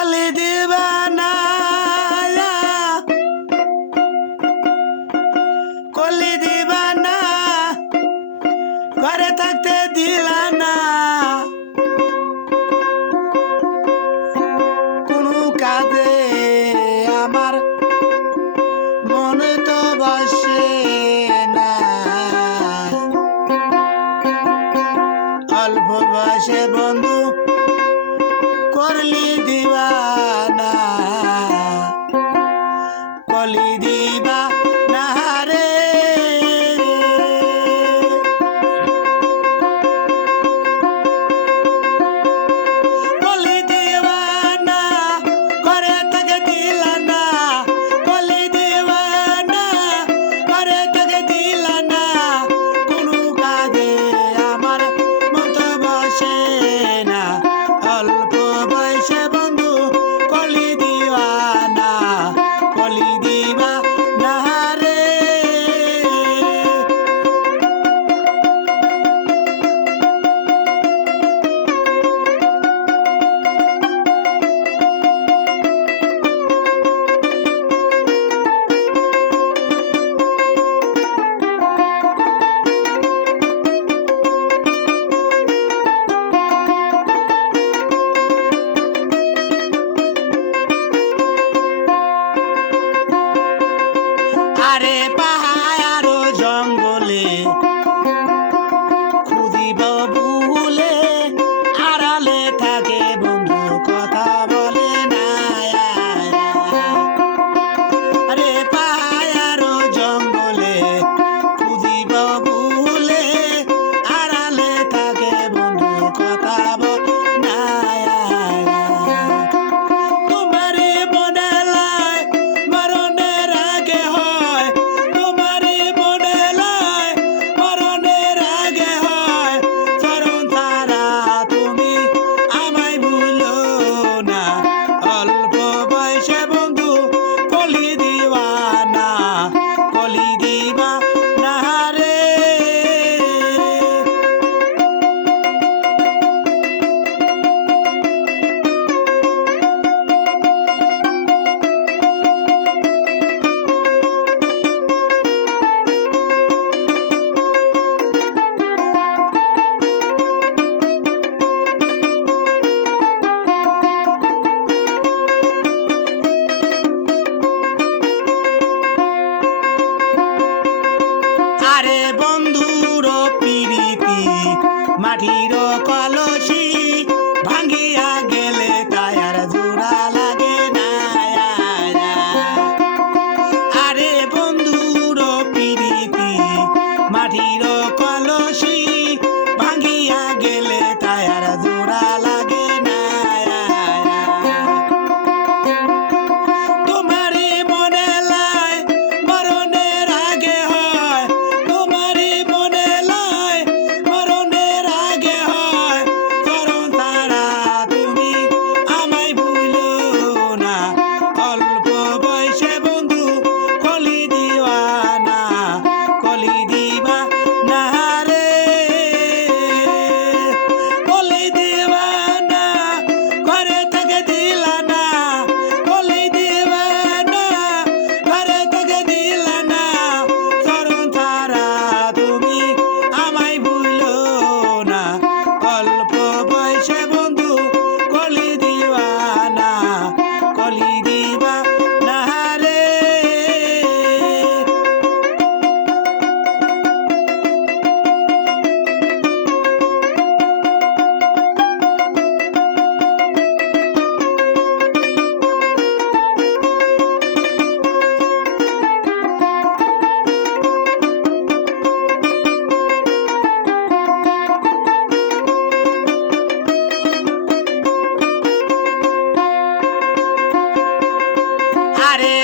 কলি দিবা না কলি দিবা না ঘরে থাকতে দিলা না কোনো কাজে আমার মনে তো বসে না অল্প বয়সে বন্ধু করলি দিবানা কলি দিবা না রে কলি দিবা না ঘরে থেকে দিলা না কলি দিবা না ঘরে থেকে দিলা না কোনো কাজে আমার মতো বসে না অল্প বয়সে বন্ধু কলি দিবা না কলি দিবা না রে আরে পাহাড় জঙ্গলে খুঁজিব ভুলে আড়ালে থাকে বন্ধু কথা বলে না আরে পাহাড় জঙ্গলে খুঁজিব ভুলে আড়ালে থাকে বন্ধু কথা বলে না তোমারে মনে লাই মরণের আগে হয় তোমারে মনে লাই মরণের আগে হয় চরণ তারা তুমি আমায় ভুলো না অল্প বয়সে বন্ধু কলি দিবা না কলি দিবা না রে আরে বন্ধুর প্রীতি মাটির কলসি ভাঙ্গিয়া গেলে তায়ার জোড়া লাগে না আরে বন্ধুর প্রীতি মাটির কলসি ভাঙ্গিয়া গেলে তায়ার জোড়া লাগে না তোমারে মনে লাই মরণের আগে হয় তোমারে মনে লাই মরণের আগে হয় চরণ তারা তুমি আমায় ভুলো না অল্প বয়সে বন্ধু কলি দিবা না কলি দিবা না রে কলি দিবা না ঘরে থেকে দিলা না কলি দিবা না ঘরে থেকে দিলা না চরণ তারা তুমি আমায় ভুলো না অল্প বয়সে বন্ধু কলি দিবা না কলি দিবা না রে আরে